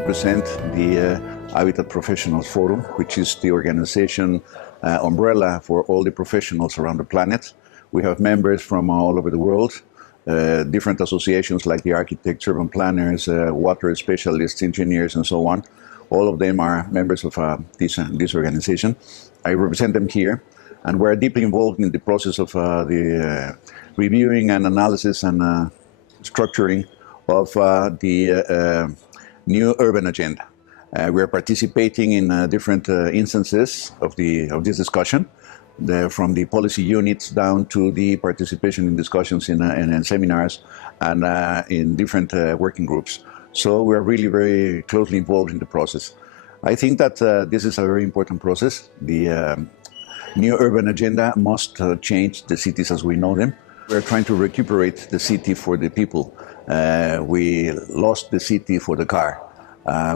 represent the Habitat Professionals Forum, which is the organization umbrella for all the professionals around the planet. We have members from all over the world, different associations like the architects, urban planners, water specialists, engineers, and so on. All of them are members of this organization. I represent them here, and we're deeply involved in the process of the reviewing and analysis and structuring of the new urban agenda. We are participating in different instances of this discussion, from the policy units down to the participation in discussions in seminars and in different working groups. So we are really very closely involved in the process. I think that this is a very important process. The new urban agenda must change the cities as we know them. We're trying to recuperate the city for the people. We lost the city for the car.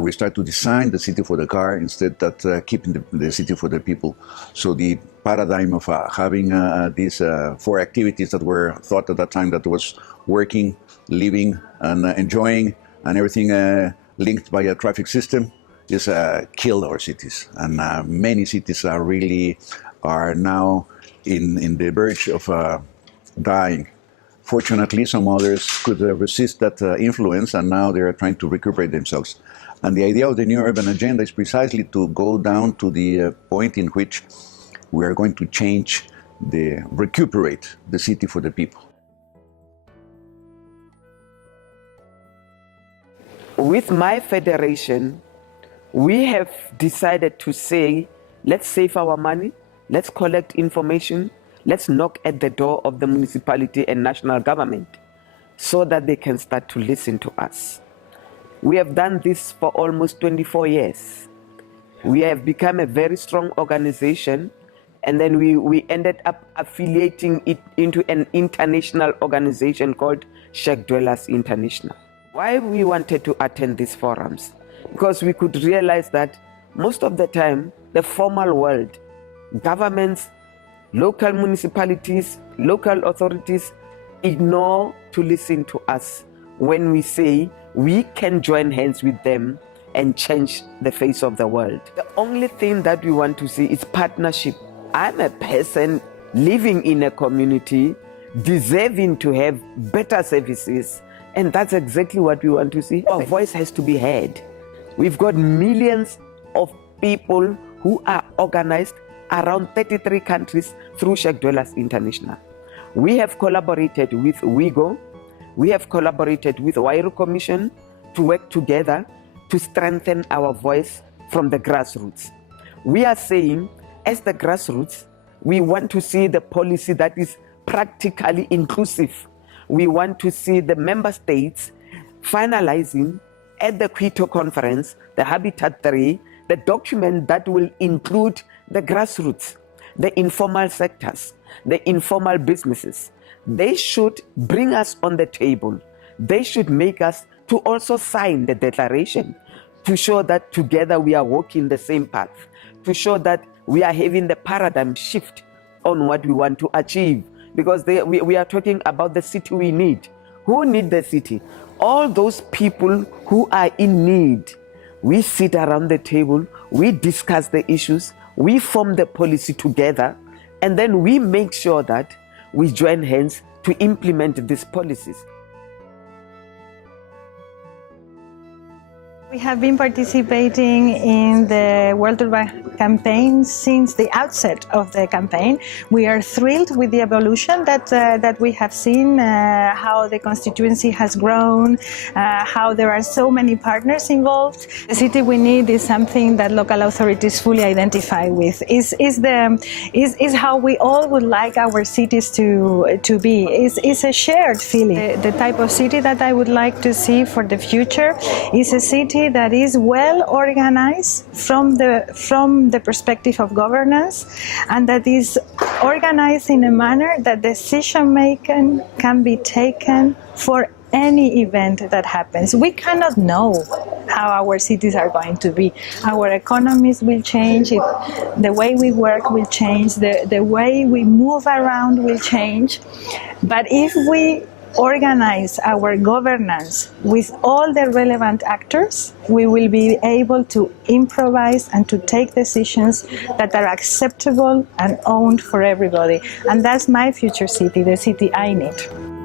We start to design the city for the car instead of keeping the city for the people. So the paradigm of having these 4 activities that were thought at that time that was working, living, and enjoying, and everything linked by a traffic system is killed our cities. And many cities are now in the verge of dying. Fortunately, some others could resist that influence, and now they are trying to recuperate themselves. And the idea of the new urban agenda is precisely to go down to the point in which we are going to recuperate the city for the people. With my federation, we have decided to say, let's save our money, let's collect information, let's knock at the door of the municipality and national government so that they can start to listen to us. We have done this for almost 24 years. We have become a very strong organization, and then we ended up affiliating it into an international organization called Shack Dwellers International. Why we wanted to attend these forums? Because we could realize that most of the time, the formal world, governments, local municipalities, local authorities ignore to listen to us when we say we can join hands with them and change the face of the world. The only thing that we want to see is partnership. I'm a person living in a community, deserving to have better services, and that's exactly what we want to see. Our voice has to be heard. We've got millions of people who are organized around 33 countries through Shack Dwellers International. We have collaborated with WIGO, we have collaborated with Wairu Commission to work together to strengthen our voice from the grassroots. We are saying, as the grassroots, we want to see the policy that is practically inclusive. We want to see the member states finalizing at the Quito conference, the Habitat 3, the document that will include the grassroots, the informal sectors, the informal businesses. They should bring us on the table. They should make us to also sign the declaration to show that together we are walking the same path, to show that we are having the paradigm shift on what we want to achieve. Because we are talking about the city we need. Who need the city? All those people who are in need. We sit around the table, we discuss the issues, we form the policy together, and then we make sure that we join hands to implement these policies. We have been participating in the World Urban Campaign since the outset of the campaign. We are thrilled with the evolution that we have seen, how the constituency has grown, how there are so many partners involved. The city we need is something that local authorities fully identify with. Is how we all would like our cities to be. Is a shared feeling. The type of city that I would like to see for the future is a city that is well organized from the perspective of governance, and that is organized in a manner that decision making can be taken for any event that happens. We cannot know how our cities are going to be. Our economies will change, the way we work will change, the way we move around will change. But if we organize our governance with all the relevant actors, we will be able to improvise and to take decisions that are acceptable and owned for everybody. And that's my future city, the city I need.